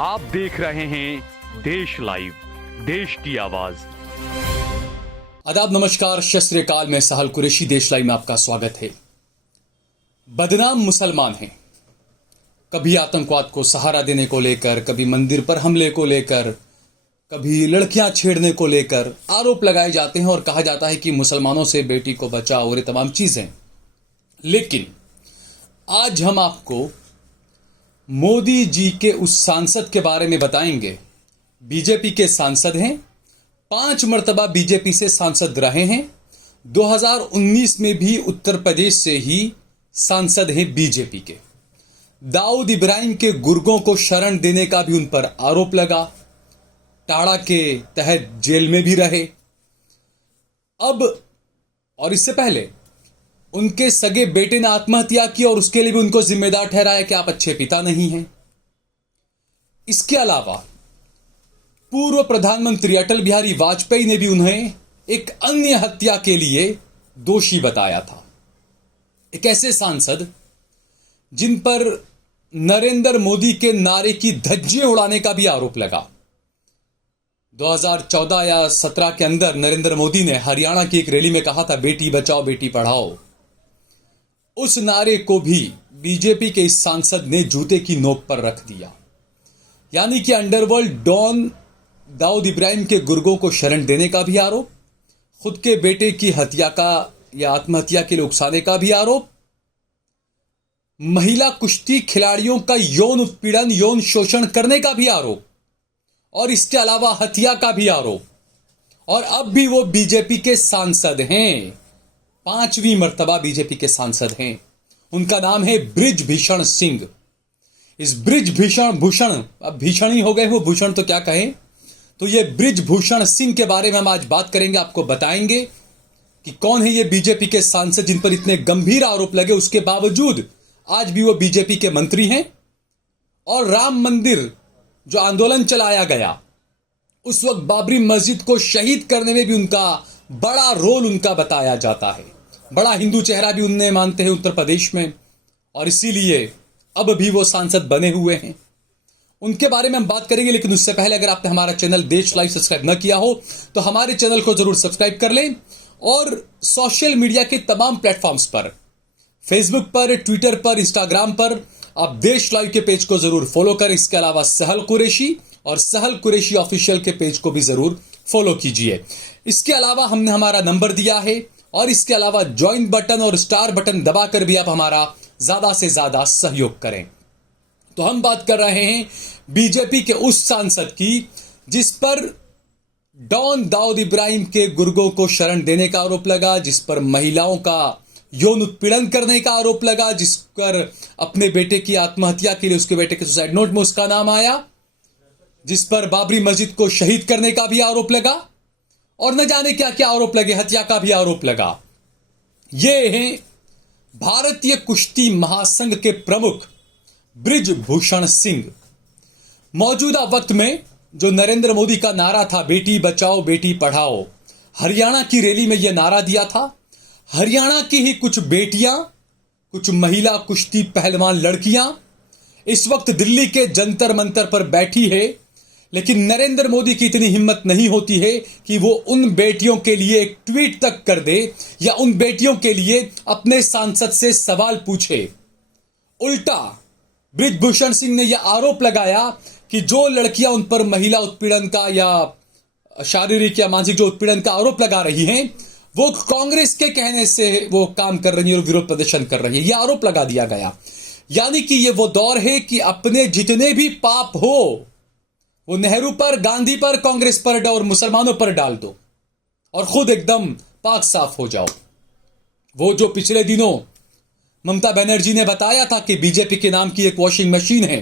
आप देख रहे हैं देश लाइव, देश की आवाज। आदाब, नमस्कार, सत श्री अकाल। मैं सहल कुरैशी, देश लाइव में आपका स्वागत है। बदनाम मुसलमान हैं। कभी आतंकवाद को सहारा देने को लेकर, कभी मंदिर पर हमले को लेकर, कभी लड़कियां छेड़ने को लेकर आरोप लगाए जाते हैं और कहा जाता है कि मुसलमानों से बेटी को बचाओ और ये तमाम चीजें। लेकिन आज हम आपको मोदी जी के उस सांसद के बारे में बताएंगे। बीजेपी के सांसद हैं, 5 मर्तबा बीजेपी से सांसद रहे हैं। 2019 में भी उत्तर प्रदेश से ही सांसद हैं बीजेपी के। दाऊद इब्राहिम के गुर्गों को शरण देने का भी उन पर आरोप लगा। टाड़ा के तहत जेल में भी रहे। अब और इससे पहले उनके सगे बेटे ने आत्महत्या की और उसके लिए भी उनको जिम्मेदार ठहराया कि आप अच्छे पिता नहीं हैं। इसके अलावा पूर्व प्रधानमंत्री अटल बिहारी वाजपेयी ने भी उन्हें एक अन्य हत्या के लिए दोषी बताया था। एक ऐसे सांसद जिन पर नरेंद्र मोदी के नारे की धज्जियां उड़ाने का भी आरोप लगा। 2014 या 17 के अंदर नरेंद्र मोदी ने हरियाणा की एक रैली में कहा था, बेटी बचाओ बेटी पढ़ाओ। उस नारे को भी बीजेपी के इस सांसद ने जूते की नोक पर रख दिया। यानी कि अंडरवर्ल्ड डॉन दाऊद इब्राहिम के गुर्गों को शरण देने का भी आरोप, खुद के बेटे की हत्या का या आत्महत्या के लिए उकसाने का भी आरोप, महिला कुश्ती खिलाड़ियों का यौन उत्पीड़न, यौन शोषण करने का भी आरोप, और इसके अलावा हत्या का भी आरोप। और अब भी वो बीजेपी के सांसद हैं। 5वीं मर्तबा बीजेपी के सांसद हैं। उनका नाम है बृजभूषण सिंह। इस भूषण अब भीषण ही हो गए, वो भूषण तो क्या कहें। तो ये बृजभूषण सिंह के बारे में हम आज बात करेंगे, आपको बताएंगे कि कौन है ये बीजेपी के सांसद जिन पर इतने गंभीर आरोप लगे, उसके बावजूद आज भी वो बीजेपी के मंत्री हैं। और राम मंदिर जो आंदोलन चलाया गया, उस वक्त बाबरी मस्जिद को शहीद करने में भी उनका बड़ा रोल उनका बताया जाता है। बड़ा हिंदू चेहरा भी उन्हें मानते हैं उत्तर प्रदेश में, और इसीलिए अब भी वो सांसद बने हुए हैं। उनके बारे में हम बात करेंगे, लेकिन उससे पहले अगर आपने हमारा चैनल देश लाइव सब्सक्राइब न किया हो तो हमारे चैनल को जरूर सब्सक्राइब कर लें। और सोशल मीडिया के तमाम प्लेटफॉर्म्स पर, फेसबुक पर, ट्विटर पर, इंस्टाग्राम पर आप देश लाइव के पेज को जरूर फॉलो करें। इसके अलावा सहल कुरैशी और सहल कुरैशी ऑफिशियल के पेज को भी जरूर फॉलो कीजिए। इसके अलावा हमने हमारा नंबर दिया है, और इसके अलावा ज्वाइन बटन और स्टार बटन दबाकर भी आप हमारा ज्यादा से ज्यादा सहयोग करें। तो हम बात कर रहे हैं बीजेपी के उस सांसद की जिस पर डॉन दाऊद इब्राहिम के गुर्गों को शरण देने का आरोप लगा, जिस पर महिलाओं का यौन उत्पीड़न करने का आरोप लगा, जिस पर अपने बेटे की आत्महत्या के लिए उसके बेटे के सुसाइड नोट में उसका नाम आया, जिस पर बाबरी मस्जिद को शहीद करने का भी आरोप लगा, और न जाने क्या क्या आरोप लगे, हत्या का भी आरोप लगा। ये हैं भारतीय कुश्ती महासंघ के प्रमुख बृजभूषण सिंह। मौजूदा वक्त में जो नरेंद्र मोदी का नारा था, बेटी बचाओ बेटी पढ़ाओ, हरियाणा की रैली में यह नारा दिया था। हरियाणा की ही कुछ बेटियां, कुछ महिला कुश्ती पहलवान लड़कियां इस वक्त दिल्ली के जंतर मंतर पर बैठी है, लेकिन नरेंद्र मोदी की इतनी हिम्मत नहीं होती है कि वो उन बेटियों के लिए एक ट्वीट तक कर दे या उन बेटियों के लिए अपने सांसद से सवाल पूछे। उल्टा बृजभूषण सिंह ने यह आरोप लगाया कि जो लड़कियां उन पर महिला उत्पीड़न का या शारीरिक या मानसिक जो उत्पीड़न का आरोप लगा रही हैं, वो कांग्रेस के कहने से वो काम कर रही है और विरोध प्रदर्शन कर रही है। यह आरोप लगा दिया गया। यानी कि ये वो दौर है कि अपने जितने भी पाप हो वो नेहरू पर, गांधी पर, कांग्रेस पर और मुसलमानों पर डाल दो और खुद एकदम पाक साफ हो जाओ। वो जो पिछले दिनों ममता बनर्जी ने बताया था कि बीजेपी के नाम की एक वॉशिंग मशीन है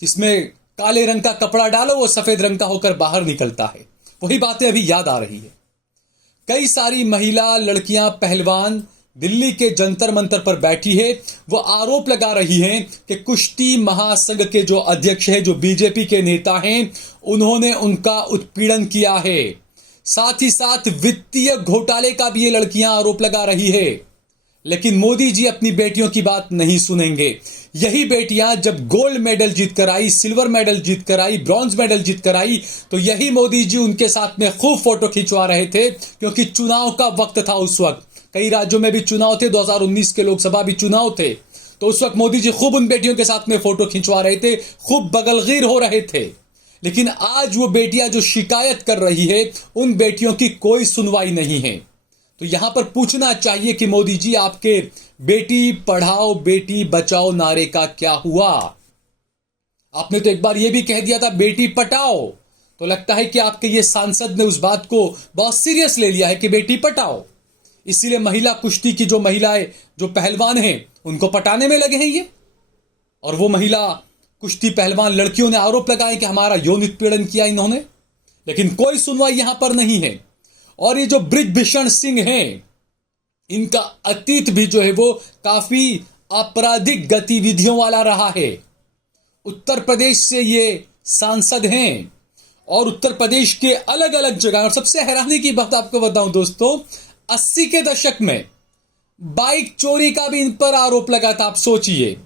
जिसमें काले रंग का कपड़ा डालो वो सफेद रंग का होकर बाहर निकलता है, वही बातें अभी याद आ रही है। कई सारी महिला लड़कियां पहलवान दिल्ली के जंतर मंतर पर बैठी है। वो आरोप लगा रही हैं कि कुश्ती महासंघ के जो अध्यक्ष है, जो बीजेपी के नेता हैं, उन्होंने उनका उत्पीड़न किया है। साथ ही साथ वित्तीय घोटाले का भी ये लड़कियां आरोप लगा रही है। लेकिन मोदी जी अपनी बेटियों की बात नहीं सुनेंगे। यही बेटियां जब गोल्ड मेडल जीत कर आई, सिल्वर मेडल जीत कर आई, ब्रॉन्ज मेडल जीत कर आई, तो यही मोदी जी उनके साथ में खूब फोटो खिंचवा रहे थे, क्योंकि चुनाव का वक्त था उस वक्त। कई राज्यों में भी चुनाव थे, 2019 के लोकसभा भी चुनाव थे, तो उस वक्त मोदी जी खूब उन बेटियों के साथ में फोटो खिंचवा रहे थे, खूब बगलगीर हो रहे थे। लेकिन आज वो बेटियां जो शिकायत कर रही है, उन बेटियों की कोई सुनवाई नहीं है। तो यहां पर पूछना चाहिए कि मोदी जी, आपके बेटी पढ़ाओ बेटी बचाओ नारे का क्या हुआ? आपने तो एक बार यह भी कह दिया था बेटी पटाओ, तो लगता है कि आपके ये सांसद ने उस बात को बहुत सीरियस ले लिया है कि बेटी पटाओ। इसीलिए महिला कुश्ती की जो महिलाएं, जो पहलवान हैं, उनको पटाने में लगे हैं ये। और वो महिला कुश्ती पहलवान लड़कियों ने आरोप लगाए कि हमारा यौन उत्पीड़न किया इन्होंने, लेकिन कोई सुनवाई यहां पर नहीं है। और ये जो बृजभूषण सिंह हैं, इनका अतीत भी जो है वो काफी आपराधिक गतिविधियों वाला रहा है। उत्तर प्रदेश से ये सांसद हैं और उत्तर प्रदेश के अलग अलग जगह, और सबसे हैरानी की बात आपको बताऊं दोस्तों, 80 के दशक में बाइक चोरी का भी इन पर आरोप लगा था, आप सोचिए।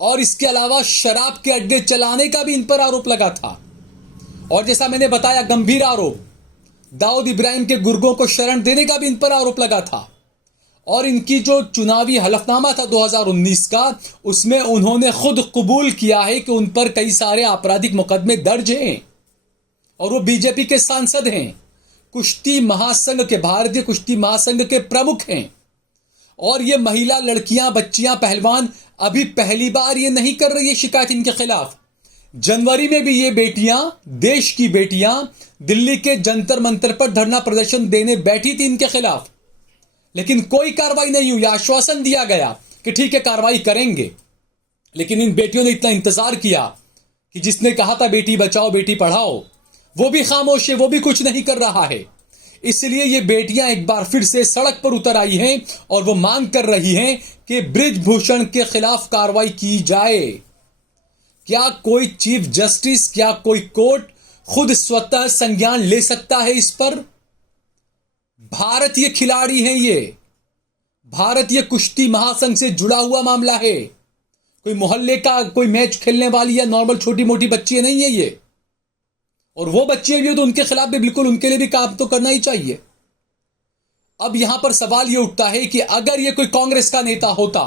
और इसके अलावा शराब के अड्डे चलाने का भी इन पर आरोप लगा था। और जैसा मैंने बताया, गंभीर आरोप, दाऊद इब्राहिम के गुर्गों को शरण देने का भी इन पर आरोप लगा था। और इनकी जो चुनावी हलफनामा था 2019 का, उसमें उन्होंने खुद कबूल किया है कि उन पर कई सारे आपराधिक मुकदमे दर्ज हैं और वो बीजेपी के सांसद हैं, कुश्ती महासंघ के, भारतीय कुश्ती महासंघ के प्रमुख हैं। और ये महिला लड़कियां, बच्चियां, पहलवान अभी पहली बार ये नहीं कर रही है शिकायत इनके खिलाफ। जनवरी में भी ये बेटियां, देश की बेटियां, दिल्ली के जंतर मंतर पर धरना प्रदर्शन देने बैठी थी इनके खिलाफ, लेकिन कोई कार्रवाई नहीं हुई। आश्वासन दिया गया कि ठीक है कार्रवाई करेंगे, लेकिन इन बेटियों ने इतना इंतजार किया कि जिसने कहा था बेटी बचाओ बेटी पढ़ाओ, वो भी खामोश है, वो भी कुछ नहीं कर रहा है। इसलिए ये बेटियां एक बार फिर से सड़क पर उतर आई हैं और वो मांग कर रही हैं कि बृजभूषण के खिलाफ कार्रवाई की जाए। क्या कोई चीफ जस्टिस, क्या कोई कोर्ट खुद स्वतः संज्ञान ले सकता है इस पर? भारतीय खिलाड़ी हैं ये, भारतीय कुश्ती महासंघ से जुड़ा हुआ मामला है। कोई मोहल्ले का कोई मैच खेलने वाली या नॉर्मल छोटी मोटी बच्ची नहीं है ये। और वो बच्चे भी हो तो उनके खिलाफ भी बिल्कुल उनके लिए भी काम तो करना ही चाहिए। अब यहां पर सवाल ये उठता है कि अगर ये कोई कांग्रेस का नेता होता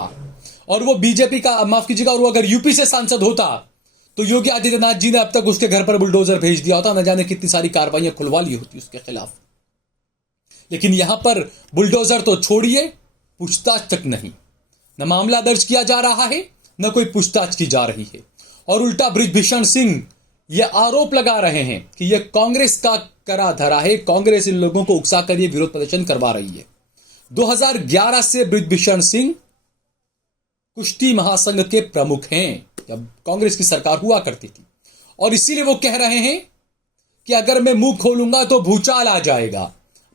और वो बीजेपी का, माफ कीजिएगा, और वो अगर यूपी से सांसद होता, तो योगी आदित्यनाथ जी ने अब तक उसके घर पर बुलडोजर भेज दिया होता, न जाने कितनी सारी कार्रवाइयां खुलवा ली होती उसके खिलाफ। लेकिन यहां पर बुलडोजर तो छोड़िए, पूछताछ तक नहीं, न मामला दर्ज किया जा रहा है, न कोई पूछताछ की जा रही है। और उल्टा बृजभूषण सिंह ये आरोप लगा रहे हैं कि यह कांग्रेस का करा धरा है, कांग्रेस इन लोगों को उकसा कर ये विरोध प्रदर्शन करवा रही है। 2011 से बृजभूषण सिंह कुश्ती महासंघ के प्रमुख हैं, जब कांग्रेस की सरकार हुआ करती थी। और इसीलिए वो कह रहे हैं कि अगर मैं मुंह खोलूंगा तो भूचाल आ जाएगा।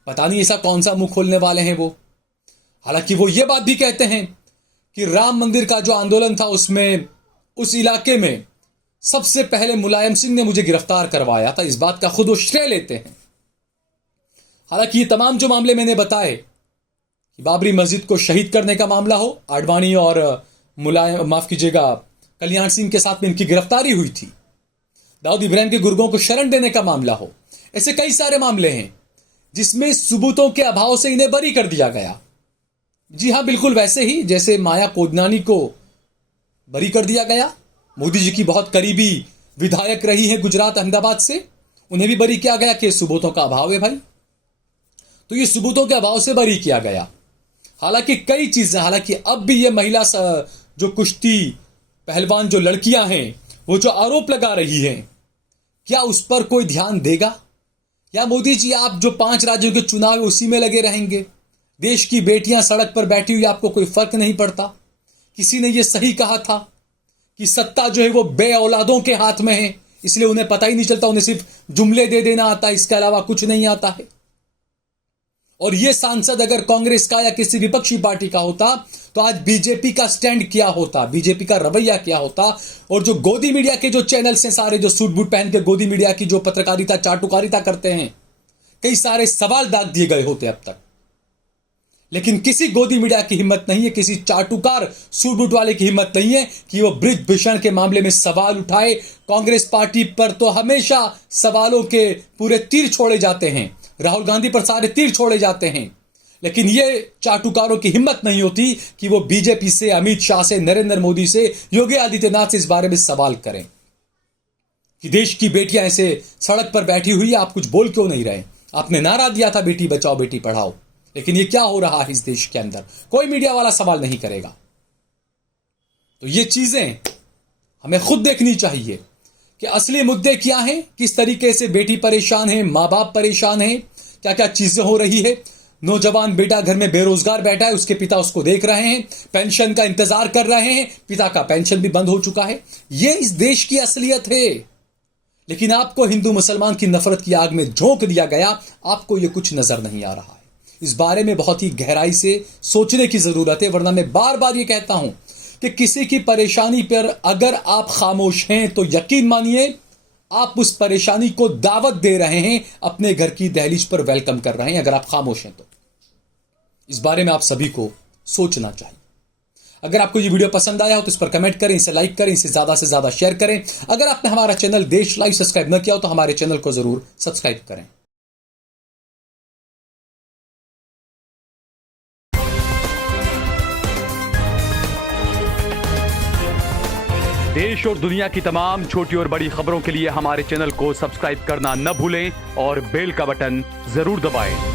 पता नहीं ऐसा कौन सा मुंह खोलने वाले हैं वो। हालांकि वो ये बात भी कहते हैं कि राम मंदिर का जो आंदोलन था, उसमें उस इलाके में सबसे पहले मुलायम सिंह ने मुझे गिरफ्तार करवाया था, इस बात का खुद वो श्रेय लेते हैं। हालांकि ये तमाम जो मामले मैंने बताए कि बाबरी मस्जिद को शहीद करने का मामला हो, आडवाणी और मुलायम, माफ कीजिएगा, कल्याण सिंह के साथ में इनकी गिरफ्तारी हुई थी, दाऊद इब्राहिम के गुर्गों को शरण देने का मामला हो, ऐसे कई सारे मामले हैं जिसमें सबूतों के अभाव से इन्हें बरी कर दिया गया। जी हां, बिल्कुल वैसे ही जैसे माया कोदनानी को बरी कर दिया गया। मोदी जी की बहुत करीबी विधायक रही है गुजरात अहमदाबाद से, उन्हें भी बरी किया गया कि सबूतों का अभाव है भाई, तो ये सबूतों के अभाव से बरी किया गया। हालांकि कई चीजें, हालांकि अब भी ये महिला जो कुश्ती पहलवान जो लड़कियां हैं, वो जो आरोप लगा रही हैं, क्या उस पर कोई ध्यान देगा? या मोदी जी आप जो 5 राज्यों के चुनाव है उसी में लगे रहेंगे? देश की बेटियां सड़क पर बैठी हुई, आपको कोई फर्क नहीं पड़ता? किसी ने यह सही कहा था कि सत्ता जो है वो बे औलादों के हाथ में है, इसलिए उन्हें पता ही नहीं चलता, उन्हें सिर्फ जुमले दे देना आता है, इसके अलावा कुछ नहीं आता है। और ये सांसद अगर कांग्रेस का या किसी विपक्षी पार्टी का होता तो आज बीजेपी का स्टैंड क्या होता, बीजेपी का रवैया क्या होता। और जो गोदी मीडिया के जो चैनल्स हैं सारे, जो सूट बूट पहन के गोदी मीडिया की जो पत्रकारिता चाटुकारिता करते हैं, कई सारे सवाल दाग दिए गए होते अब तक। लेकिन किसी गोदी मीडिया की हिम्मत नहीं है, किसी चाटुकार सूट वाले की हिम्मत नहीं है कि वो बृज भूषण के मामले में सवाल उठाए। कांग्रेस पार्टी पर तो हमेशा सवालों के पूरे तीर छोड़े जाते हैं, राहुल गांधी पर सारे तीर छोड़े जाते हैं, लेकिन ये चाटुकारों की हिम्मत नहीं होती कि वो बीजेपी से, अमित शाह से, नरेंद्र मोदी से, योगी आदित्यनाथ से इस बारे में सवाल करें कि देश की बेटियां ऐसे सड़क पर बैठी हुई है, आप कुछ बोल क्यों नहीं रहे? आपने नारा दिया था बेटी बचाओ बेटी पढ़ाओ, लेकिन ये क्या हो रहा है इस देश के अंदर? कोई मीडिया वाला सवाल नहीं करेगा। तो ये चीजें हमें खुद देखनी चाहिए कि असली मुद्दे क्या हैं, किस तरीके से बेटी परेशान है, मां बाप परेशान है, क्या क्या चीजें हो रही है। नौजवान बेटा घर में बेरोजगार बैठा है, उसके पिता उसको देख रहे हैं, पेंशन का इंतजार कर रहे हैं, पिता का पेंशन भी बंद हो चुका है। ये इस देश की असलियत है, लेकिन आपको हिंदू मुसलमान की नफरत की आग में झोंक दिया गया, आपको ये कुछ नजर नहीं आ रहा है। इस बारे में बहुत ही गहराई से सोचने की जरूरत है, वरना मैं बार बार ये कहता हूं कि किसी की परेशानी पर अगर आप खामोश हैं तो यकीन मानिए आप उस परेशानी को दावत दे रहे हैं, अपने घर की दहलीज पर वेलकम कर रहे हैं। अगर आप खामोश हैं तो इस बारे में आप सभी को सोचना चाहिए। अगर आपको ये वीडियो पसंद आया हो तो इस पर कमेंट करें, इसे लाइक करें, इसे ज्यादा से ज्यादा शेयर करें। अगर आपने हमारा चैनल देश लाइव सब्सक्राइब न किया हो तो हमारे चैनल को जरूर सब्सक्राइब करें। देश और दुनिया की तमाम छोटी और बड़ी खबरों के लिए हमारे चैनल को सब्सक्राइब करना न भूलें और बेल का बटन जरूर दबाएं।